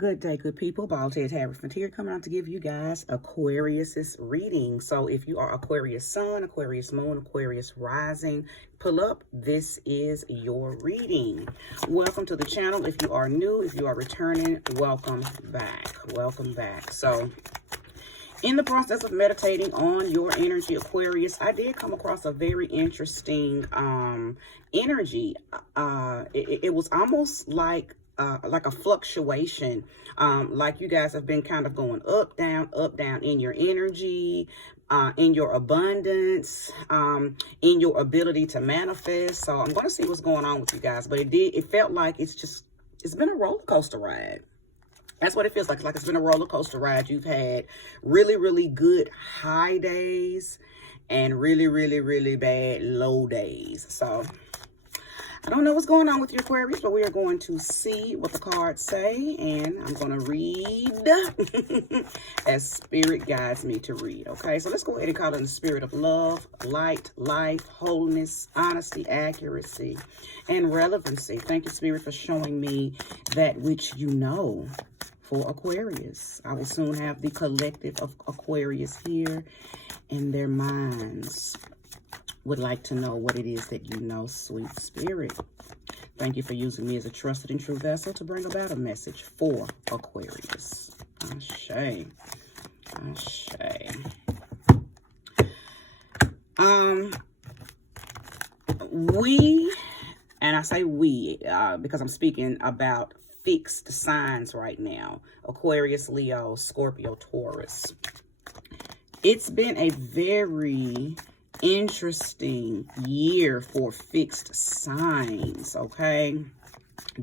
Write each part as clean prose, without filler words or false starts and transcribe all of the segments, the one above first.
Good day, good people. Bald-headed refinement here, coming out to give you guys Aquarius's reading. So if you are Aquarius Sun, Aquarius Moon, Aquarius Rising, pull up. This is your reading. Welcome to the channel. If you are new, if you are returning, welcome back. Welcome back. So in the process of meditating on your energy, Aquarius, I did come across a very interesting energy. It was almost like a fluctuation, like you guys have been kind of going up, down in your energy, in your abundance, in your ability to manifest. So I'm going to see what's going on with you guys, but it felt like it's been a roller coaster ride. That's what it feels like. It's like it's been a roller coaster ride. You've had really, really good high days and really, really, really bad low days. So I don't know what's going on with your Aquarius, but we are going to see what the cards say, and I'm going to read as Spirit guides me to read, okay? So let's go ahead and call in the spirit of love, light, life, wholeness, honesty, accuracy, and relevancy. Thank you, Spirit, for showing me that which you know for Aquarius. I will soon have the collective of Aquarius here, and their minds would like to know what it is that you know, sweet Spirit. Thank you for using me as a trusted and true vessel to bring about a message for Aquarius. Ashe. Ashe. And I say we because I'm speaking about fixed signs right now. Aquarius, Leo, Scorpio, Taurus. It's been a very interesting year for fixed signs, okay?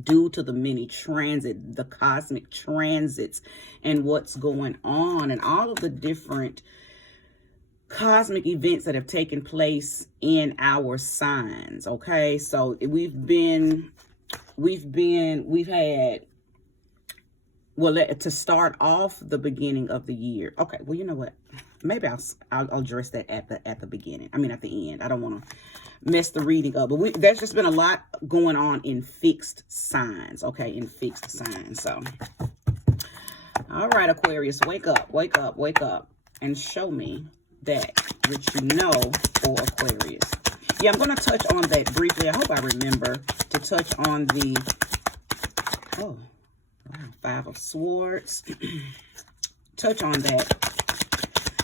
Due to the many the cosmic transits and what's going on and all of the different cosmic events that have taken place in our signs, okay? So we've had, well, to start off the beginning of the year. Okay, well, you know what? Maybe I'll address that at the beginning. I mean, at the end. I don't want to mess the reading up. But there's just been a lot going on in fixed signs, okay? In fixed signs. So, all right, Aquarius, wake up, wake up, wake up, and show me that which you know for Aquarius. Yeah, I'm going to touch on that briefly. I hope I remember to touch on the, Five of Swords. Touch on that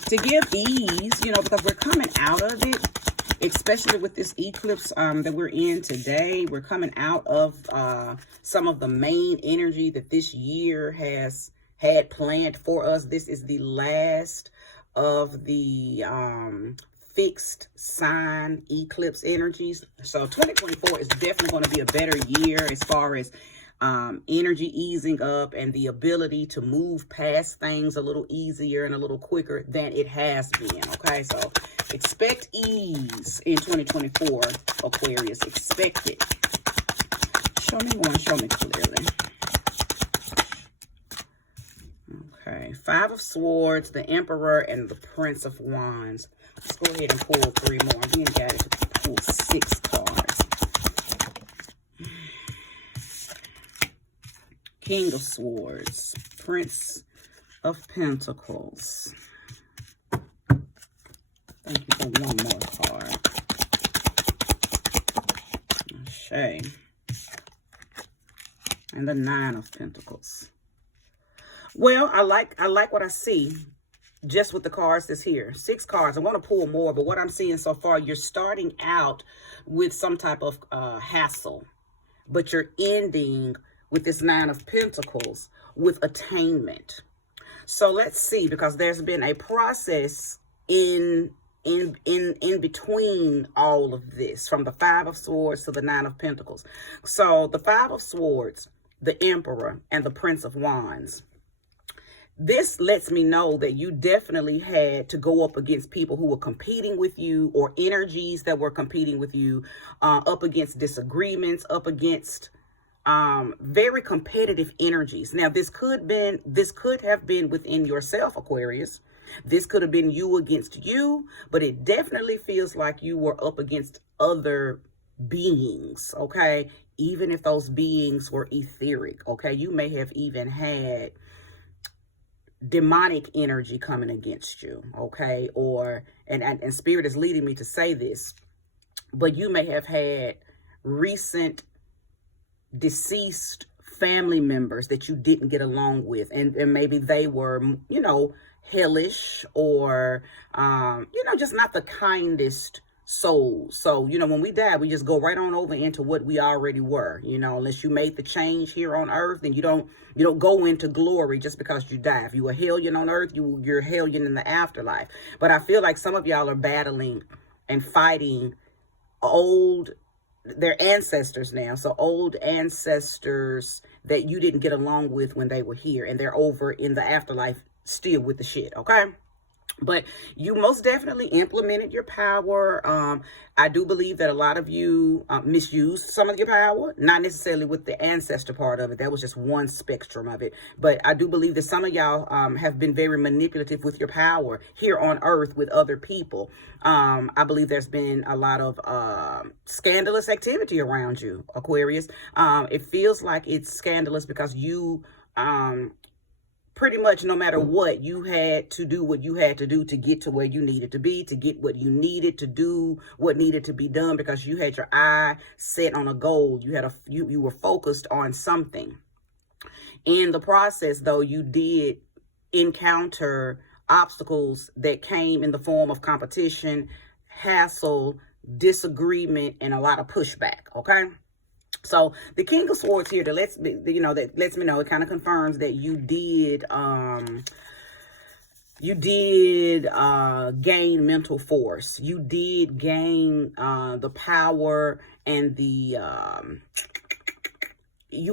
to give ease, you know, because we're coming out of it, especially with this eclipse that we're in today. We're coming out of some of the main energy that this year has had planned for us. This is the last of the fixed sign eclipse energies. So 2024 is definitely going to be a better year as far as energy easing up and the ability to move past things a little easier and a little quicker than it has been, okay? So expect ease in 2024, Aquarius. Expect it. Show me one, show me clearly. Okay, Five of Swords, the Emperor, and the Prince of Wands. Let's go ahead and pull three more. I'm being guided to pull 6 cards. King of Swords, Prince of Pentacles. Thank you for one more card. Okay. And the Nine of Pentacles. Well, I like what I see just with the cards that's here. 6 cards. I'm going to pull more, but what I'm seeing so far, you're starting out with some type of hassle, but you're ending with this Nine of Pentacles with attainment. So let's see, because there's been a process in between all of this, from the Five of Swords to the Nine of Pentacles. So the Five of Swords, the Emperor, and the Prince of Wands. This lets me know that you definitely had to go up against people who were competing with you, or energies that were competing with you, up against disagreements, up against very competitive energies. Now, this could have been within yourself, Aquarius. This could have been you against you, but it definitely feels like you were up against other beings, okay, even if those beings were etheric, okay? You may have even had demonic energy coming against you, okay? Or, and Spirit is leading me to say this, but you may have had recent deceased family members that you didn't get along with, and maybe they were, you know, hellish, or you know, just not the kindest souls. So, you know, when we die, we just go right on over into what we already were, you know, unless you made the change here on earth, then you don't go into glory just because you die. If you were hellion on earth, you're hellion in the afterlife. But I feel like some of y'all are battling and fighting their ancestors now. So old ancestors that you didn't get along with when they were here, and they're over in the afterlife still with the shit, okay? But you most definitely implemented your power. I do believe that a lot of you misused some of your power, not necessarily with the ancestor part of it. That was just one spectrum of it. But I do believe that some of y'all have been very manipulative with your power here on earth with other people. I believe there's been a lot of scandalous activity around you, Aquarius. It feels like it's scandalous because you pretty much, no matter what, you had to do what you had to do to get to where you needed to be, to get what you needed to do, what needed to be done, because you had your eye set on a goal. You were focused on something. In the process, though, you did encounter obstacles that came in the form of competition, hassle, disagreement, and a lot of pushback, okay? So the King of Swords here, that lets me know, it kind of confirms that you did gain mental force. You did gain the power, and you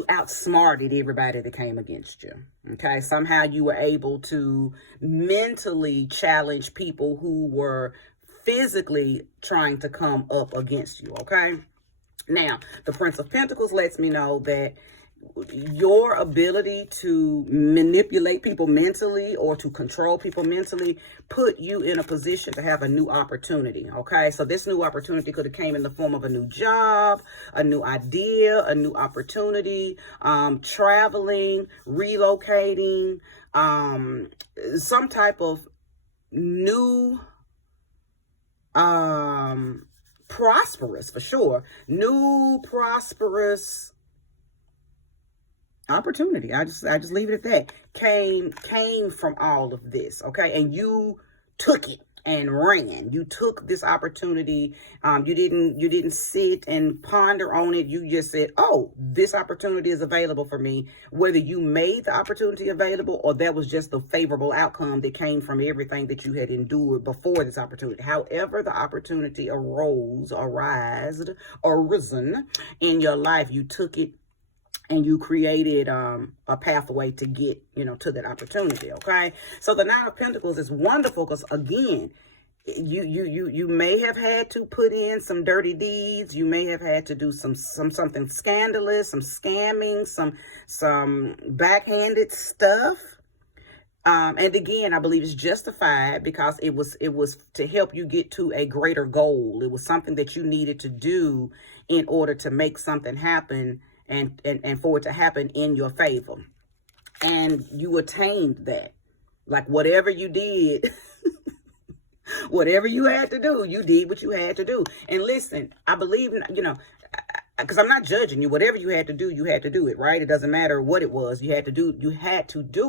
outsmarted everybody that came against you. Okay, somehow you were able to mentally challenge people who were physically trying to come up against you. Okay. Now, the Prince of Pentacles lets me know that your ability to manipulate people mentally or to control people mentally put you in a position to have a new opportunity, okay? So this new opportunity could have came in the form of a new job, a new idea, a new opportunity, traveling, relocating, some type of new prosperous, for sure, new prosperous opportunity. I just leave it at that. Came from all of this, okay? And you took it and ran. You took this opportunity. You didn't sit and ponder on it. You just said, oh, this opportunity is available for me. Whether you made the opportunity available or that was just the favorable outcome that came from everything that you had endured before this opportunity. However the opportunity arisen in your life, you took it and you created a pathway to get, to that opportunity, okay? So the Nine of Pentacles is wonderful because, again, you may have had to put in some dirty deeds. You may have had to do something scandalous, some scamming, some backhanded stuff. And again, I believe it's justified because it was to help you get to a greater goal. It was something that you needed to do in order to make something happen, and for it to happen in your favor. And you attained that. Like whatever you did, whatever you had to do, you did what you had to do. And listen, I believe, because I'm not judging you. Whatever you had to do it, right? It doesn't matter what it was. You had to do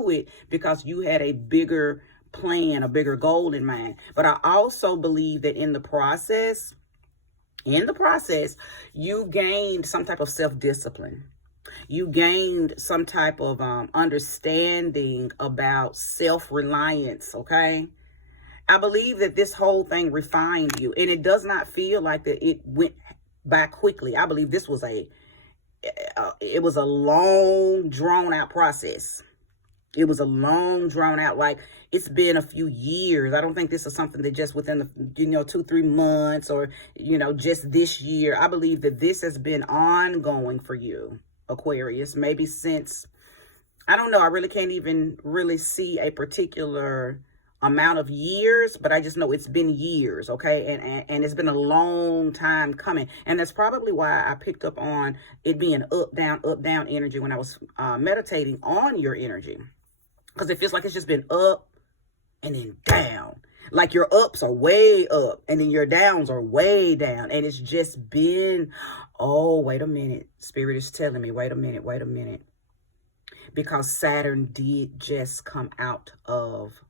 it because you had a bigger plan, a bigger goal in mind. But I also believe that in the process, you gained some type of self-discipline. You gained some type of understanding about self-reliance, okay? I believe that this whole thing refined you, and it does not feel like that it went by quickly. I believe this was a long, drawn-out process. It was a long, drawn-out, like it's been a few years. I don't think this is something that just within the 2-3 months or just this year. I believe that this has been ongoing for you, Aquarius, maybe since, I don't know, I really can't even really see a particular amount of years, but I just know it's been years, okay? And it's been a long time coming. And that's probably why I picked up on it being up, down energy when I was meditating on your energy. Because it feels like it's just been up and then down. Like your ups are way up and then your downs are way down. And it's just been, oh, wait a minute. Spirit is telling me, wait a minute. Because Saturn did just come out of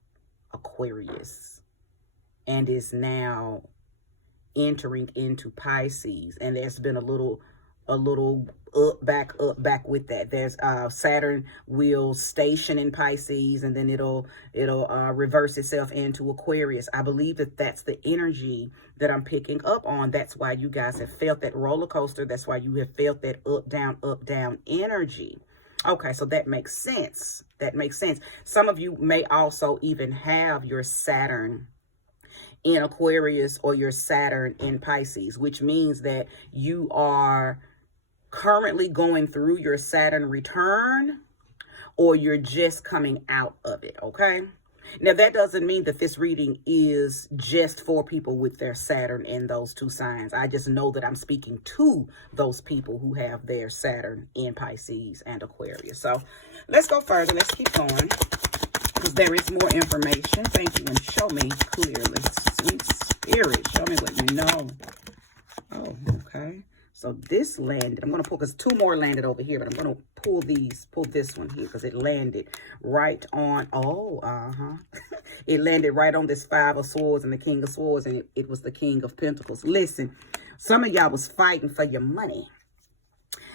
Aquarius and is now entering into Pisces, and there's been a little up back with that. There's Saturn will station in Pisces, and then it'll reverse itself into Aquarius. I believe that that's the energy that I'm picking up on. That's why you guys have felt that roller coaster. That's why you have felt that up down energy. Okay, so that makes sense. That makes sense. Some of you may also even have your Saturn in Aquarius or your Saturn in Pisces, which means that you are currently going through your Saturn return or you're just coming out of it, okay? Now, that doesn't mean that this reading is just for people with their Saturn in those two signs. I just know that I'm speaking to those people who have their Saturn in Pisces and Aquarius. So let's go further. Let's keep going because there is more information. Thank you, and show me clearly. Sweet Spirit, show me what you know. Oh, okay. So this landed. I'm going to pull, because two more landed over here, but I'm going to pull this one here because it landed right on, it landed right on this Five of Swords and the King of Swords, and it was the King of Pentacles. Listen, some of y'all was fighting for your money.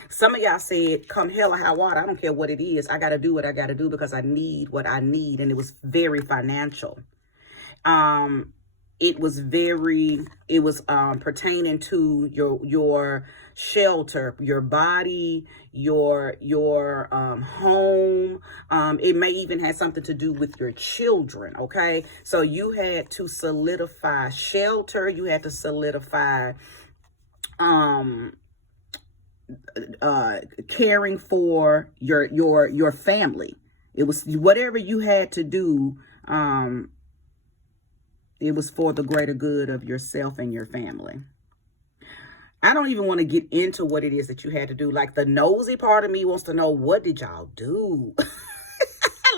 Some of y'all said, come hell or high water, I don't care what it is. I got to do what I got to do because I need what I need. And it was very financial. It was pertaining to your shelter, your body, your home. It may even have something to do with your children. Okay. So you had to solidify shelter. You had to solidify, caring for your family. It was whatever you had to do. It was for the greater good of yourself and your family. I don't even want to get into what it is that you had to do. Like, the nosy part of me wants to know, what did y'all do?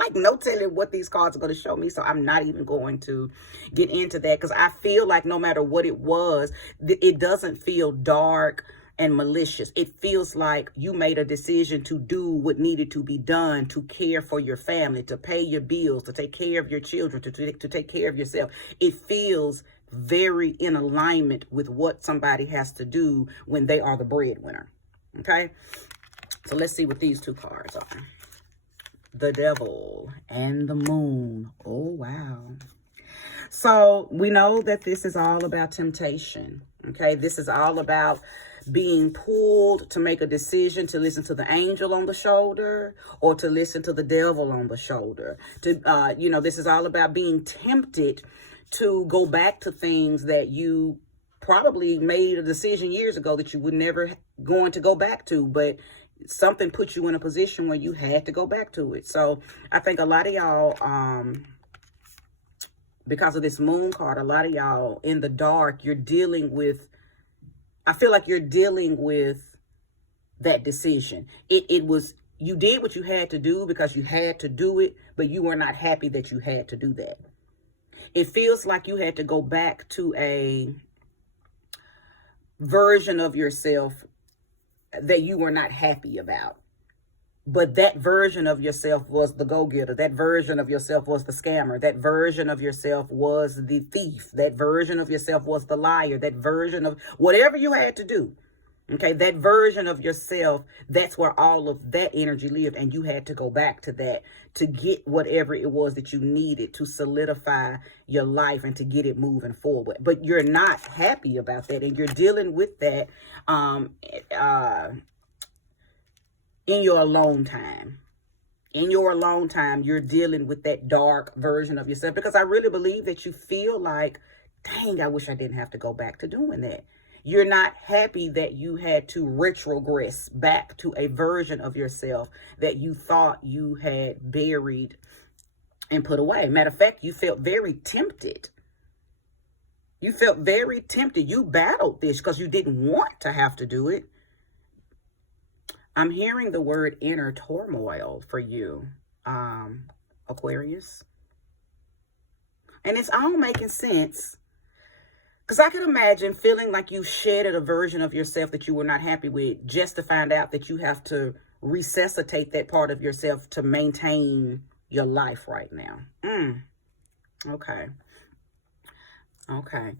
Like, no telling what these cards are going to show me. So I'm not even going to get into that, because I feel like no matter what it was, it doesn't feel dark and malicious. It feels like you made a decision to do what needed to be done to care for your family, to pay your bills, to take care of your children, to take care of yourself. It feels very in alignment with what somebody has to do when they are the breadwinner. Okay, so let's see what these two cards are. The Devil and the Moon. Oh, wow. So we know that this is all about temptation. Okay, this is all about being pulled to make a decision to listen to the angel on the shoulder or to listen to the devil on the shoulder. This is all about being tempted to go back to things that you probably made a decision years ago that you would never going to go back to, but something put you in a position where you had to go back to it. So I think a lot of y'all, because of this Moon card, a lot of y'all in the dark, you're dealing with, I feel like you're dealing with that decision. It was, you did what you had to do because you had to do it, but you were not happy that you had to do that. It feels like you had to go back to a version of yourself that you were not happy about. But that version of yourself was the go-getter. That version of yourself was the scammer. That version of yourself was the thief. That version of yourself was the liar. That version of whatever you had to do. Okay, that version of yourself, that's where all of that energy lived. And you had to go back to that to get whatever it was that you needed to solidify your life and to get it moving forward. But you're not happy about that. And you're dealing with that in your alone time. In your alone time, you're dealing with that dark version of yourself, because I really believe that you feel like, dang, I wish I didn't have to go back to doing that. You're not happy that you had to retrogress back to a version of yourself that you thought you had buried and put away. Matter of fact, you felt very tempted. You felt very tempted. You battled this because you didn't want to have to do it. I'm hearing the word inner turmoil for you, Aquarius. And it's all making sense. Because I can imagine feeling like you shedded a version of yourself that you were not happy with just to find out that you have to resuscitate that part of yourself to maintain your life right now. Okay. Okay.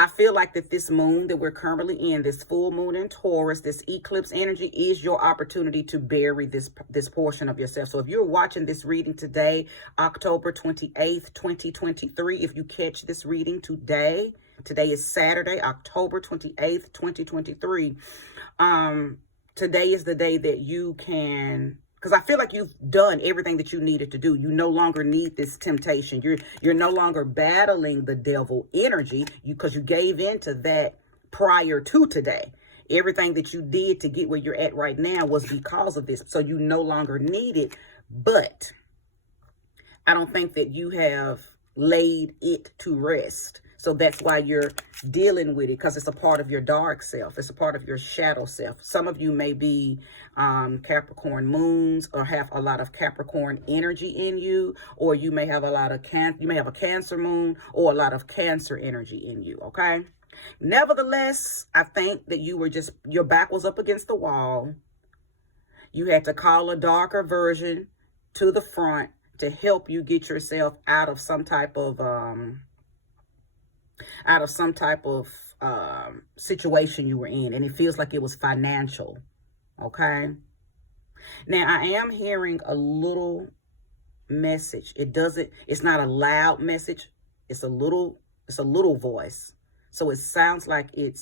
I feel like that this moon that we're currently in, this full moon in Taurus, this eclipse energy is your opportunity to bury this portion of yourself. So if you're watching this reading today, October 28th, 2023, if you catch this reading today is Saturday, October 28th, 2023. Today is the day that you can, because I feel like you've done everything that you needed to do. You no longer need this temptation. You're no longer battling the devil energy because you gave into that prior to today. Everything that you did to get where you're at right now was because of this. So you no longer need it. But I don't think that you have laid it to rest. So that's why you're dealing with it, because it's a part of your dark self. It's a part of your shadow self. Some of you may be Capricorn moons or have a lot of Capricorn energy in you, or you may have a lot of you may have a Cancer moon or a lot of Cancer energy in you. Okay. Nevertheless, I think that you were just, your back was up against the wall. You had to call a darker version to the front to help you get yourself out of some type of situation you were in, and it feels like it was financial. Okay. Now I am hearing a little message. It's not a loud message. It's a little voice. So it sounds like it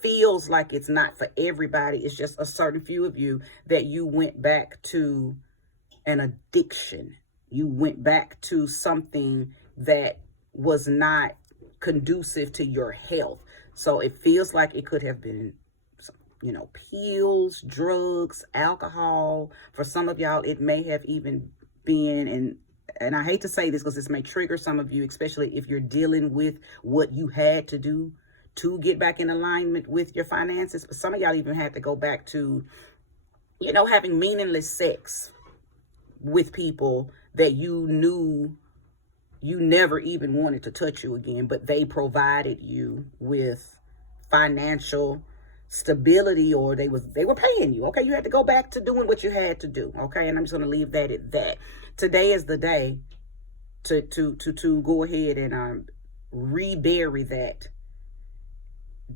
feels like it's not for everybody. It's just a certain few of you that you went back to an addiction. You went back to something that was not conducive to your health. So it feels like it could have been, pills, drugs, alcohol. For some of y'all, it may have even been, and I hate to say this because this may trigger some of you, especially if you're dealing with what you had to do to get back in alignment with your finances. But some of y'all even had to go back to, having meaningless sex with people that you knew you never even wanted to touch you again, but they provided you with financial stability, or they were paying you. Okay, you had to go back to doing what you had to do. Okay, and I'm just going to leave that at that. Today is the day to go ahead and rebury that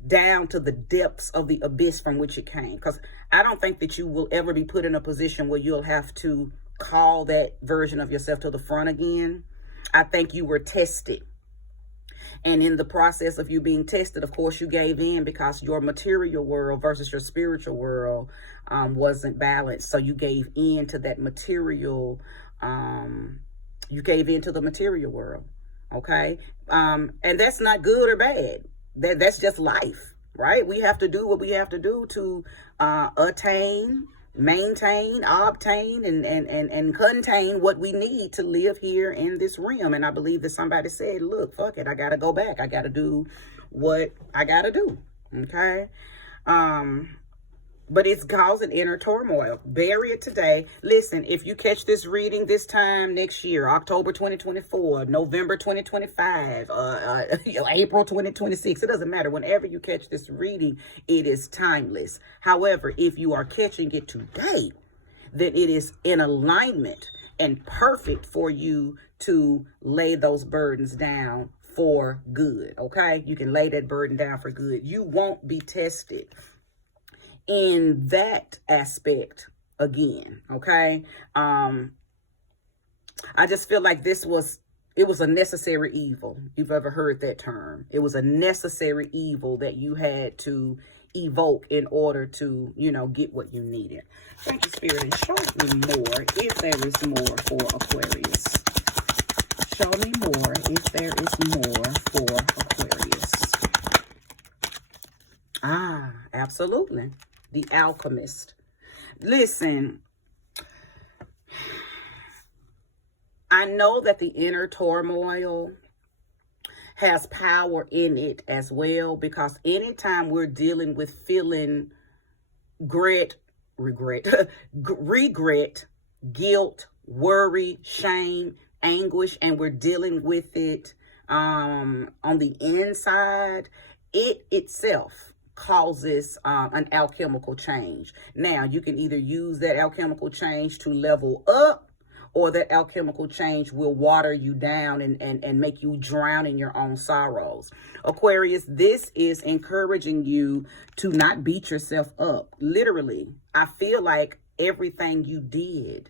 down to the depths of the abyss from which it came, because I don't think that you will ever be put in a position where you'll have to call that version of yourself to the front again. I think you were tested. And in the process of you being tested, of course, you gave in because your material world versus your spiritual world wasn't balanced. So you gave in to that material. You gave into the material world. Okay. And that's not good or bad. That's just life, right? We have to do what we have to do to attain, maintain, obtain, and contain what we need to live here in this realm. And I believe that somebody said, look, fuck it, I gotta go back. I gotta do what I gotta do. Okay. But it's causing inner turmoil. Bury it today. Listen, if you catch this reading this time next year, October 2024, November 2025, April 2026, it doesn't matter. Whenever you catch this reading, it is timeless. However, if you are catching it today, then it is in alignment and perfect for you to lay those burdens down for good. Okay? You can lay that burden down for good. You won't be tested in that aspect again. Okay. I just feel like it was a necessary evil. You've ever heard that term? It was a necessary evil that you had to evoke in order to, get what you needed. Thank you, Spirit, and show me more if there is more for Aquarius. Show me more if there is more for Aquarius. Absolutely. The Alchemist. Listen, I know that the inner turmoil has power in it as well, because anytime we're dealing with feeling regret, regret, guilt, worry, shame, anguish, and we're dealing with it on the inside, it itself causes an alchemical change. Now, you can either use that alchemical change to level up, or that alchemical change will water you down and make you drown in your own sorrows. Aquarius, this is encouraging you to not beat yourself up. Literally, I feel like everything you did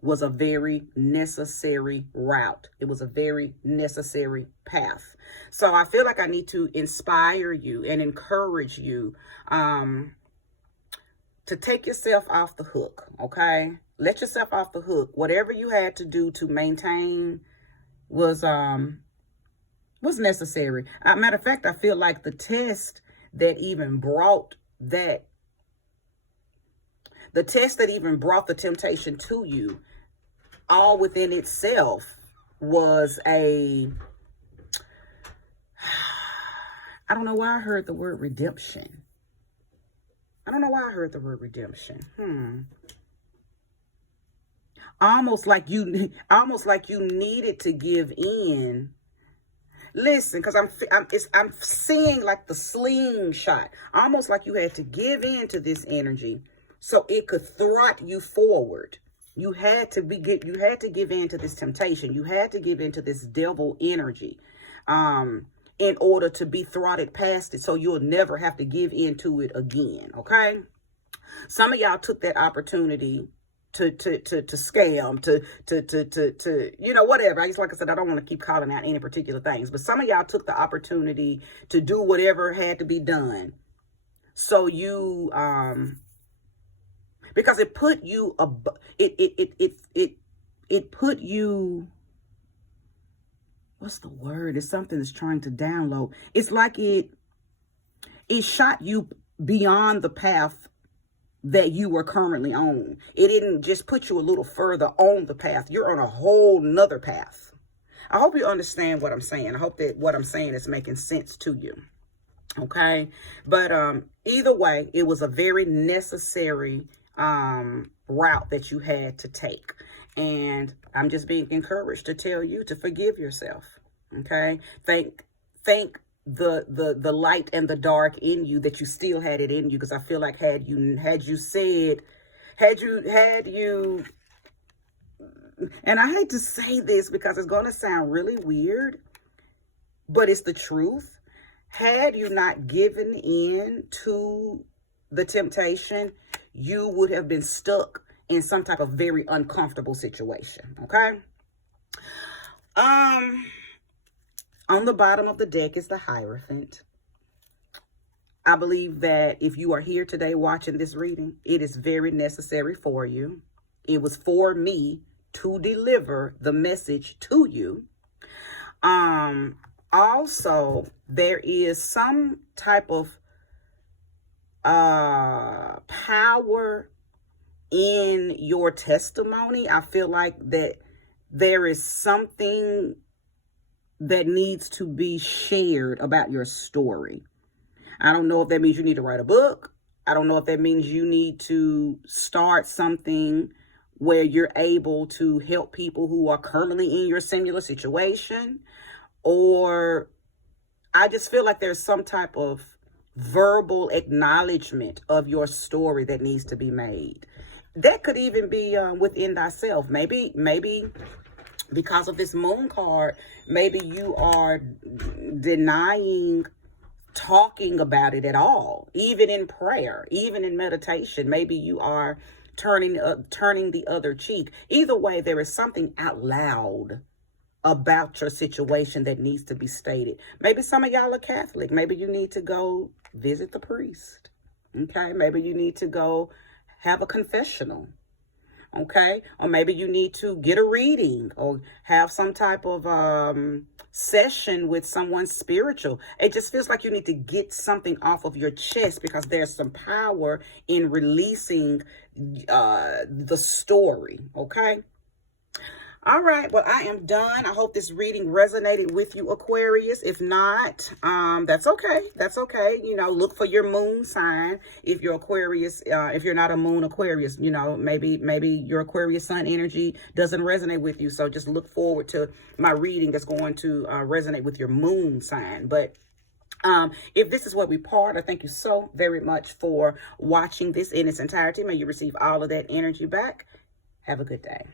was a very necessary route. It was a very necessary path. So I feel like I need to inspire you and encourage you to take yourself off the hook, okay? Let yourself off the hook. Whatever you had to do to maintain was necessary. Matter of fact, I feel like the test that even brought the temptation to you, all within itself was I don't know why I heard the word redemption. Almost like you needed to give in. Listen, because I'm seeing like the slingshot, almost like you had to give in to this energy so it could thrust you forward. You had to give in to this temptation. You had to give in to this devil energy in order to be throttled past it, so you'll never have to give in to it again, okay? Some of y'all took that opportunity to scam, to whatever. I just, like I said, I don't want to keep calling out any particular things, but some of y'all took the opportunity to do whatever had to be done. So you, because it put you, it put you, what's the word? It's something that's trying to download. It's like it shot you beyond the path that you were currently on. It didn't just put you a little further on the path. You're on a whole nother path. I hope you understand what I'm saying. I hope that what I'm saying is making sense to you. Okay. But either way, it was a very necessary route that you had to take. And I'm just being encouraged to tell you to forgive yourself. Okay. Thank the light and the dark in you, that you still had it in you, because I feel like had you and I hate to say this because it's going to sound really weird, but it's the truth. Had you not given in to the temptation, you would have been stuck in some type of very uncomfortable situation. Okay. On the bottom of the deck is the Hierophant. I believe that if you are here today watching this reading, it is very necessary for you. It was for me to deliver the message to you. Also, there is some type of power in your testimony. I feel like that there is something that needs to be shared about your story. I don't know if that means you need to write a book. I don't know if that means you need to start something where you're able to help people who are currently in your similar situation. Or I just feel like there's some type of verbal acknowledgement of your story that needs to be made. That could even be within thyself. Maybe because of this moon card, maybe you are denying talking about it at all, even in prayer, even in meditation. Maybe you are turning the other cheek. Either way, there is something out loud about your situation that needs to be stated. Maybe some of y'all are Catholic. Maybe you need to go visit the priest. Okay. Maybe you need to go have a confessional. Okay. Or maybe you need to get a reading or have some type of session with someone spiritual. It just feels like you need to get something off of your chest, because there's some power in releasing the story. Okay. All right, well, I am done. I hope this reading resonated with you, Aquarius. If not, that's okay. That's okay. You know, look for your moon sign. If you're Aquarius, if you're not a moon Aquarius, you know, maybe your Aquarius sun energy doesn't resonate with you. So just look forward to my reading that's going to resonate with your moon sign. But if this is where we part, I thank you so very much for watching this in its entirety. May you receive all of that energy back. Have a good day.